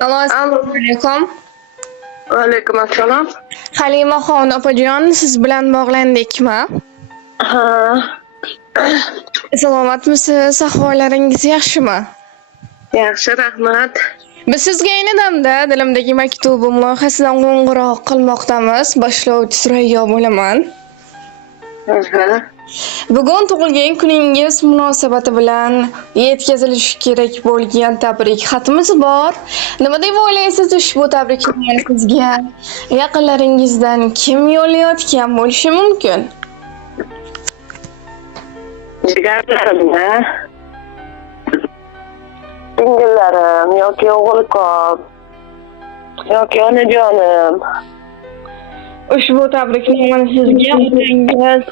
Assalomu alaykum. Alaykum assalom. Halimaxon opajon, siz bilan bog'landikmi? Ha, Salomatmisiz? Ahvollaringiz yaxshimi? yaxshi, rahmat. Biz sizga ayni damda dilimdagi maktubim loyihasidan qo'ng'iroq qilmoqdamiz. Boshlovchi Surayyo bo'laman. Aha. Bugun tug'ilgan kuningiz munosabati bilan yetkazilishi kerak bo'lgan tabrik xatimiz bor. Nima deb o'ylaysiz, ushbu tabrikni sizga yaqinlaringizdan kim yo'llayotgan bo'lishi mumkin? Jigarlarimda singillarim yoki o'g'ilkom yoki onajonim. Ushbu tabrikni sizga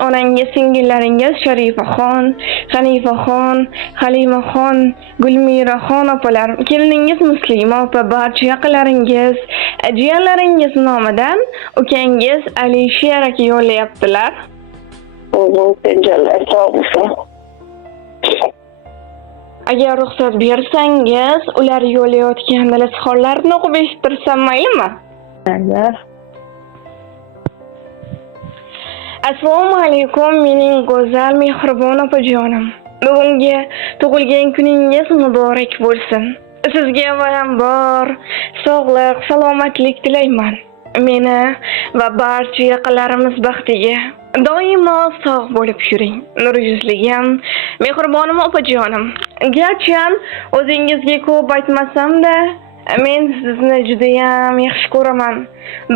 onangiz, singillaringiz Sharifaxon, Hanifaxon, Halimaxon, Gulmiraxon opalar, keliningiz Muslima opa, barcha yaqinlaringiz, jiyanlaringiz nomidan ukangiz Alisher aka yo'llayaptilar. Tenjalar sog' bo'lsin. Agar ruxsat bersangiz, ular yo'llayotgan dalasxonlarni o'qib eshittirsam maylimi? Assalomu alaykum, mening go'zal mehribon opajonim. Bugungi tug'ilgan kuningiz muborak bo'lsin. Sizga avvalambor sog'lik, salomatlik tilayman. Meni va barcha yaqinlarimiz baxtiga doimo sog' bo'lib yuring. Nur yuzligim, mehribonim opajonim. Garchi o'zingizga ko'p aytmasam-da, men sizni juda ham yaxshi ko'raman.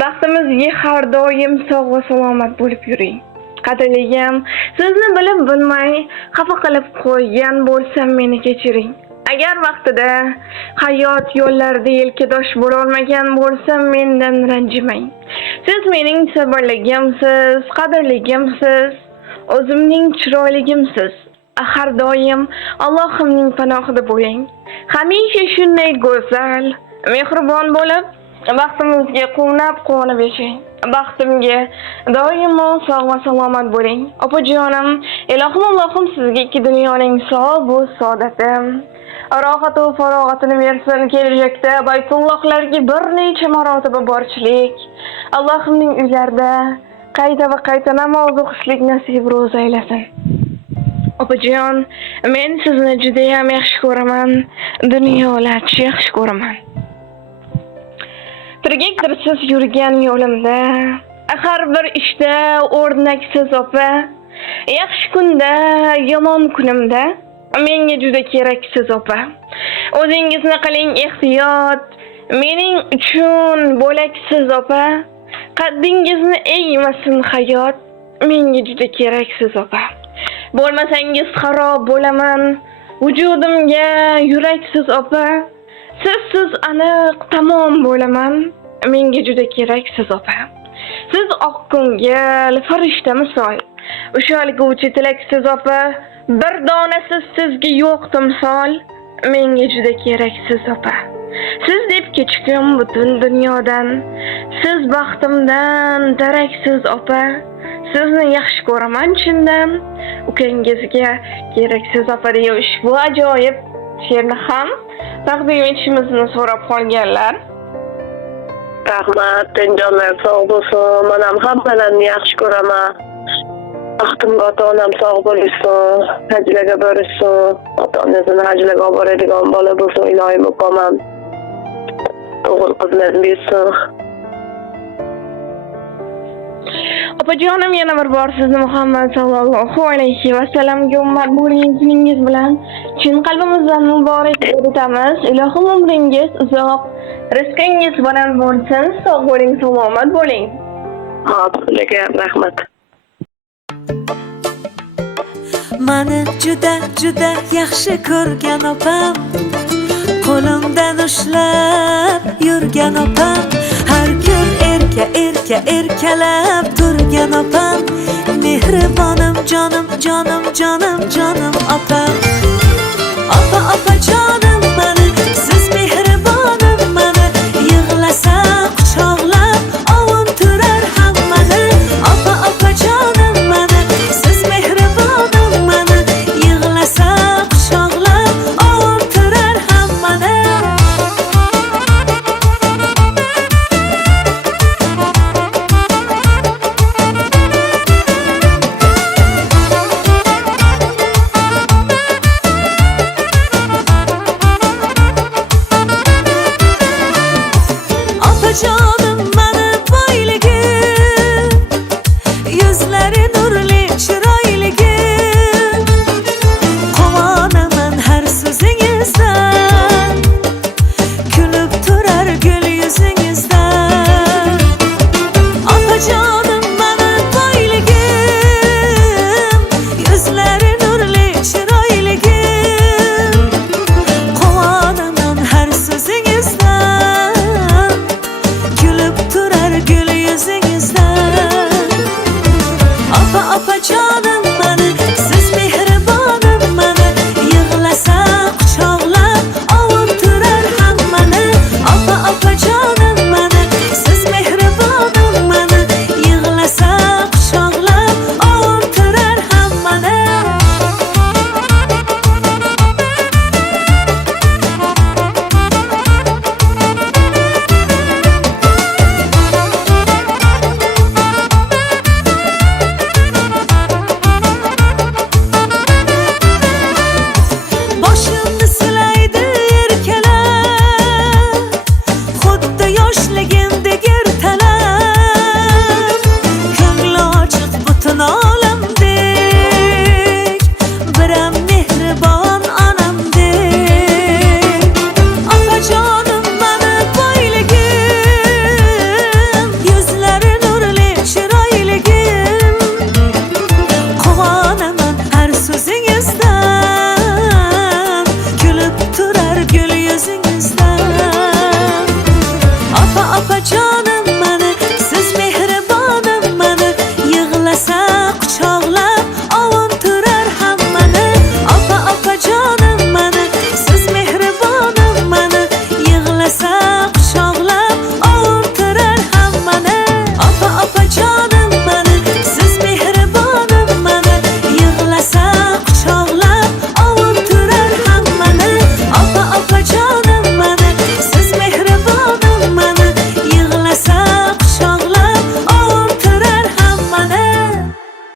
Baxtimizga har doim sog' va salomat bo'lib yuring. Qadrligim, sizni bilib bilmay xafa qilib qo'ygan bo'lsam meni kechiring. Agar vaqtida hayot yo'llarida yelkadosh bo'la olmagan bo'lsam mendan ranjimang. Siz mening sabrligimsiz, qadrligimsiz, o'zimning chiroyligimsiz. Har doim Allohimning panohida bo'ling. Hamisha shunday go'zal, mehribon bo'lib, baxtimizga quvnab yashang. Baxtimga doimo sog' va salomat bo'ling. Opajonim, ilohim Allohim sizga ikki dunyoning sog' saodati, rohat va farog'atini bersin. Kelajakda Baytullohlarga bir necha marotaba borchilik, Allohimning uylarida qayta namoz o'qishlik nasib ro'za aylasin. Opajon, men sizni juda ham yaxshi ko'raman. Dunyolarcha yaxshi ko'raman. Tirgakdirsiz yurgan yo'limda, har bir ishda o'rnaksiz opa. Yaxshi kunda, yomon kunimda menga juda keraksiz opa. O'zingizni qiling ehtiyot, mening uchun bo'laksiz opa. Qaddingizni egmasin hayot, menga juda keraksiz opa. Bo'lmasangiz xarob bo'laman, vujudimga yuraksiz opa. Sizsiz aniq tamom bo'laman, menga juda keraksiz opa. Siz oq ko'ngil, farishta misol, ushalguvchi tilaksiz opa. Bir donasiz sizga yo'q timsol, menga juda keraksiz opa. Siz deb kechdim butun dunyodan, siz baxtimdan daraksiz opa. Sizni yaxshi ko'raman chindan, ukangizga keraksiz opa deya ushbu ajoyib she'rni ham taqdim etishimizni so'rab qolganlar. Rahmat, tenjonlar sog' bo'lsin. Men ham hammalarni yaxshi ko'raman. Baxtimga ota-onam sog' bo'lsin, hajlarga borishsin, ota-onasini hajlarga olib boradigan bola bo'lsin, ilohim o'qaman. O'g'il qizlarni bersin. Opajonim, yana bir bor sizni Muhammad sallallohu alayhi va sallamga ummat bo'lgan kuningiz bilan chin qalbimizdan muborak etamiz. Ilohim umringiz uzoq, rizqingiz baland bo'lsin, sog' bo'ling, salomat bo'ling. Sizlarga rahmat. Mani juda yaxshi ko'rgan opam, qo'limdan ushlab yurgan opam, har kun erkalab turgan opam, mehribonim jonim opam. Opa jonim, mani